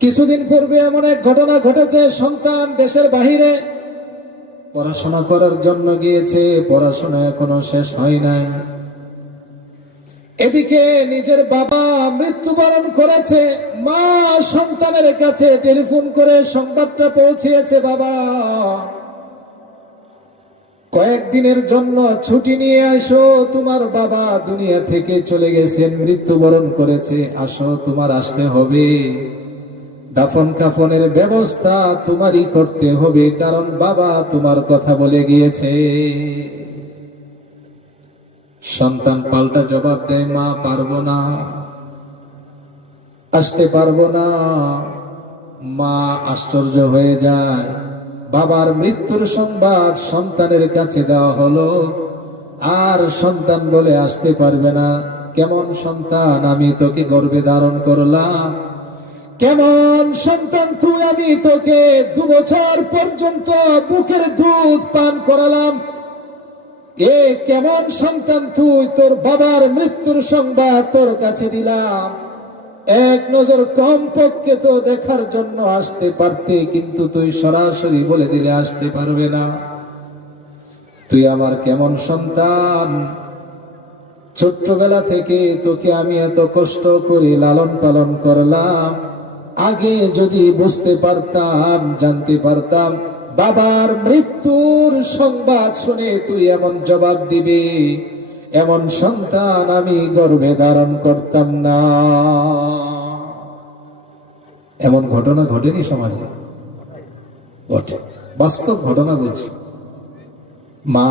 কিছুদিন পূর্বে এমন এক ঘটনা ঘটেছে, সন্তান দেশের বাহিরে পড়াশোনা করার জন্য গিয়েছে। পড়াশোনা এখনো শেষ হয় নাই। এদিকে নিজের বাবা মৃত্যুবরণ করেছে। মা সন্তানের কাছে টেলিফোন করে সংবাদটা পৌঁছিয়েছে, বাবা কয়েকদিনের জন্য ছুটি নিয়ে আসো, তোমার বাবা দুনিয়া থেকে চলে গেছেন, মৃত্যুবরণ করেছে, আসো, তোমার আসতে হবে। দাফন কাফনের ব্যবস্থা তোমারই করতে হবে, কারণ বাবা তোমার কথা বলে গিয়েছে। সন্তান পাল্টা জবাব দেয়, মা পারবো না, আসতে পারবো না। মা আশ্চর্য হয়ে যায়। বাবার মৃত্যুর সংবাদ সন্তানের কাছে দেওয়া হলো, আর সন্তান বলে আসতে পারবে না। কেমন সন্তান, আমি তোকে গর্ভে ধারণ করলাম, কেমন সন্তান তুই, আমি তোকে 2 বছর পর্যন্ত বুকের দুধ পান করালাম, এ কেমন সন্তান তুই, তোর বাবার মৃত্যুর সংবাদ তোর কাছে দিলাম, এক নজর কম পক্ষে তো দেখার জন্য আসতে পারতে, কিন্তু তুই সরাসরি বলে দিলে আসতে পারবে না। তুই আমার কেমন সন্তান, ছোট্টবেলা থেকে তোকে আমি এত কষ্ট করে লালন পালন করলাম, আগে যদি বুঝতে পারতাম, জানতে পারতাম, বাবার মৃত্যুর সংবাদ শুনে তুই এমন জবাব দিবি, এমন সন্তান আমি গর্ভে ধারণ করতাম না। এমন ঘটনা ঘটেনি সমাজে? ঘটে, বাস্তব ঘটনা বলছি। মা